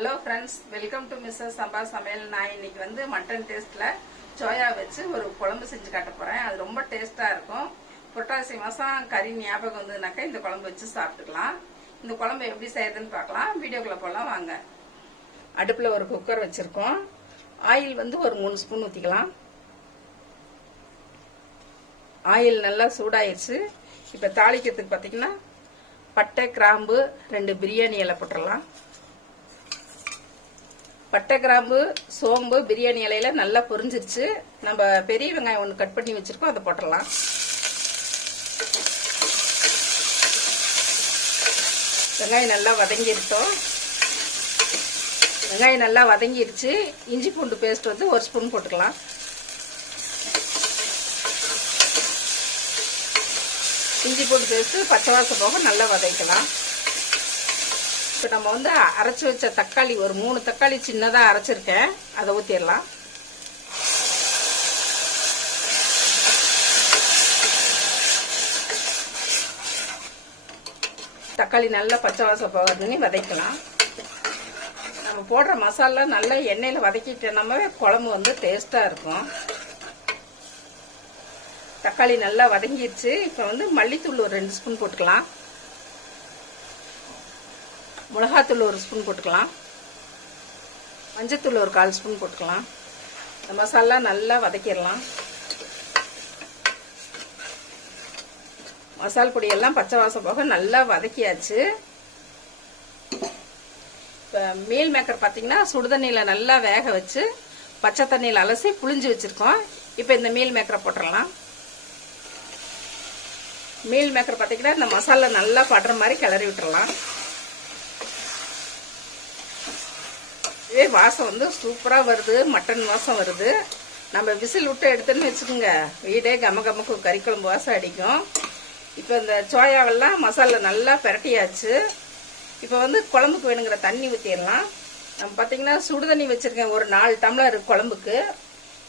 Hello friends, welcome to Mrs Samba Samayal. நான் இன்னைக்கு வந்து மட்டன் டேஸ்ட்ல சோயா வச்சு ஒரு குழம்பு செஞ்சு காட்ட போறேன். அது ரொம்ப டேஸ்டா இருக்கும். புரட்டாசி மாசம் கறி ஞாபகம் வந்ததுனாக்கா இந்த குழம்பு வச்சு சாப்பிட்டுக்கலாம். இந்த குழம்பு எப்படி செய்யறதுன்னு பார்க்கலாம். வீடியோக்குள்ள போலாம் வாங்க. அடுப்புல ஒரு குக்கர் வச்சிருக்கோம். ஆயில் வந்து ஒரு 3 ஸ்பூன் ஊத்திக்கலாம். ஆயில் நல்லா சூடாயிருச்சு. இப்ப தாளிக்கிறதுக்கு பாத்தீங்கன்னா பட்டை, கிராம்பு, 2 பிரியாணி இலை போட்டுடலாம். பட்டை, கிராம்பு, சோம்பு, பிரியாணி இலையில நல்லா பொரிஞ்சிருச்சு. நம்ம பெரிய வெங்காயம் ஒன்று கட் பண்ணி வச்சிருக்கோம், அதை போட்டுடலாம். வெங்காயம் நல்லா வதங்கிருச்சோம். வெங்காயம் நல்லா வதங்கிருச்சு. இஞ்சி பூண்டு பேஸ்ட் வந்து 1 ஸ்பூன் போட்டுக்கலாம். இஞ்சி பூண்டு பேஸ்ட் பச்சை வாசம் போக நல்லா வதக்கலாம். இப்போ நம்ம வந்து அரைச்சி வச்ச தக்காளி ஒரு 3 தக்காளி சின்னதாக அரைச்சிருக்கேன், அதை ஊற்றிடலாம். தக்காளி நல்லா பச்சை வாசம் போகிறதுன்னு வதக்கலாம். நம்ம போடுற மசாலா நல்லா எண்ணெயில் வதக்கிட்டோம்னாவே குழம்பு வந்து டேஸ்ட்டாக இருக்கும். தக்காளி நல்லா வதங்கிடுச்சு. இப்போ வந்து மல்லித்தூள் ஒரு 2 ஸ்பூன் போட்டுக்கலாம். மிளகாத்தூள் 1 ஸ்பூன் போட்டுக்கலாம். மஞ்சத்தூள் ஒரு 1/4 ஸ்பூன் போட்டுக்கலாம். இந்த மசாலா நல்லா வதக்கிடலாம். மசால் பொடியெல்லாம் பச்சை வாசம் போக நல்லா வதக்கியாச்சு. இப்போ மீல் மேக்கர் பார்த்தீங்கன்னா சுடுதண்ணியில் நல்லா வேக வச்சு பச்சை தண்ணியில் அலசி புளிஞ்சு வச்சுருக்கோம். இப்போ இந்த மீல் மேக்கரை போட்டுடலாம். மீல் மேக்கர் பார்த்தீங்கன்னா இந்த மசாலா நல்லா படுற மாதிரி கிளறி விட்டுறலாம். வாசம் வந்து சூப்பராக வருது, மட்டன் வாசம் வருது. நம்ம விசில் விட்டு எடுத்துன்னு வச்சுக்கோங்க, வீடே கமக்கு கறி குழம்பு வாசம் அடிக்கும். இப்போ இந்த சோயாவெல்லாம் மசாலா நல்லா பிரட்டியாச்சு. இப்போ வந்து குழம்புக்கு வேணுங்கிற தண்ணி ஊற்றிடலாம். நம்ம பார்த்தீங்கன்னா சுடு தண்ணி வச்சுருக்கேன் ஒரு 4 டம்ளர் குழம்புக்கு.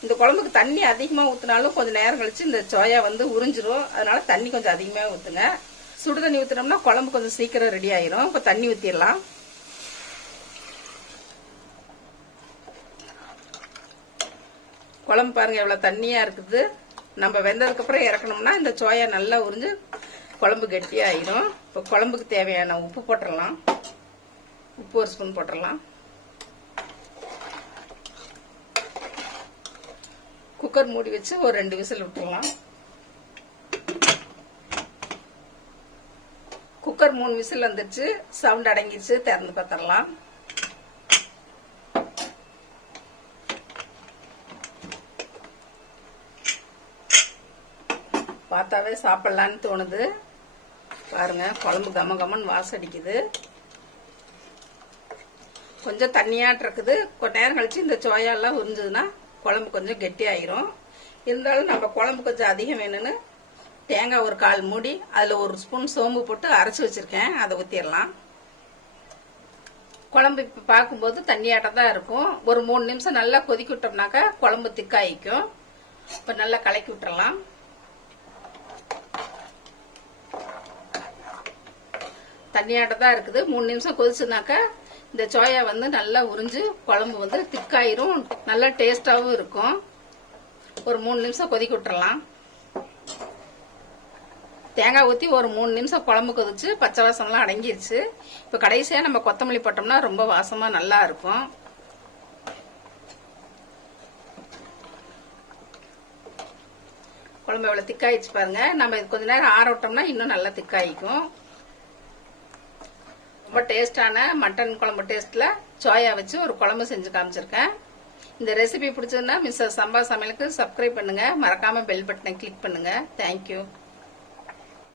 இந்த குழம்புக்கு தண்ணி அதிகமாக ஊற்றினாலும் கொஞ்சம் நேரம் கழிச்சு இந்த சோயா வந்து உறிஞ்சிரும். அதனால தண்ணி கொஞ்சம் அதிகமாக ஊற்றுங்க. சுடு தண்ணி ஊற்றினோம்னா குழம்பு கொஞ்சம் சீக்கிரம் ரெடி ஆயிரும். இப்போ தண்ணி ஊற்றிடலாம். குழம்பு பாருங்க எவ்வளோ தண்ணியாக இருக்குது. நம்ம வெந்ததுக்கப்புறம் இறக்கணும்னா இந்த சோயா நல்லா உறிஞ்சு குழம்பு கெட்டியாயிரும். இப்போ குழம்புக்கு தேவையான உப்பு போட்டுடலாம். உப்பு 1 ஸ்பூன் போட்டுடலாம். குக்கர் மூடி வச்சு ஒரு 2 விசில் விட்டுடலாம். குக்கர் 3 விசில் வந்துருச்சு. சவுண்ட் அடங்கிடுச்சு. திறந்து பார்த்துடலாம். பார்த்தாவே சாப்பிடலான்னு தோணுது. பாருங்க குழம்பு கமன்னு வாசம் அடிக்குது. கொஞ்சம் தண்ணியாட்டு இருக்குது. கொஞ்ச நேரம் கழிச்சு இந்த சோயாலாம் உறிஞ்சதுன்னா குழம்பு கொஞ்சம் கெட்டி ஆயிரும். இருந்தாலும் நம்ம குழம்பு கொஞ்சம் அதிகம் வேணும்னு தேங்காய் ஒரு 1/4 மூடி, அதில் 1 ஸ்பூன் சோம்பு போட்டு அரைச்சி வச்சிருக்கேன், அதை ஊற்றிடலாம். குழம்பு இப்போ பார்க்கும்போது தண்ணியாட்டம் தான் இருக்கும். ஒரு 3 நிமிஷம் நல்லா கொதிக்க விட்டோம்னாக்கா குழம்பு திக்காயிக்கும். இப்போ நல்லா கலக்கி விட்டுறலாம். தண்ணியாட்டம் தான் இருக்குது. 3 நிமிஷம் கொதிச்சுனாக்கா இந்த சோயா வந்து நல்லா உறிஞ்சு குழம்பு வந்து திக்காயிரும், நல்லா டேஸ்டாகவும் இருக்கும். ஒரு 3 நிமிஷம் கொதிக்க விட்டுறலாம். தேங்காய் ஊற்றி ஒரு 3 நிமிஷம் குழம்பு கொதிச்சு பச்சை வாசம்லாம் அடங்கிருச்சு. இப்போ கடைசியாக நம்ம கொத்தமல்லி போட்டோம்னா ரொம்ப வாசமாக நல்லா இருக்கும். குழம்பு எவ்வளோ திக்காயிடுச்சு பாருங்க. நம்ம இது கொஞ்ச நேரம் ஆற விட்டோம்னா இன்னும் நல்லா திக்காயிக்கும். ரொம்ப டேஸ்டான மட்டன் குழம்பு டேஸ்ட்ல சோயா வச்சு ஒரு குழம்பு செஞ்சு காமிச்சிருக்கேன். இந்த ரெசிபி பிடிச்சதுன்னா மிஸ்ஸஸ் சம்பா சமையலுக்கு சப்ஸ்கிரைப் பண்ணுங்க. மறக்காம பெல் பட்டனை கிளிக் பண்ணுங்க. தேங்க்யூ.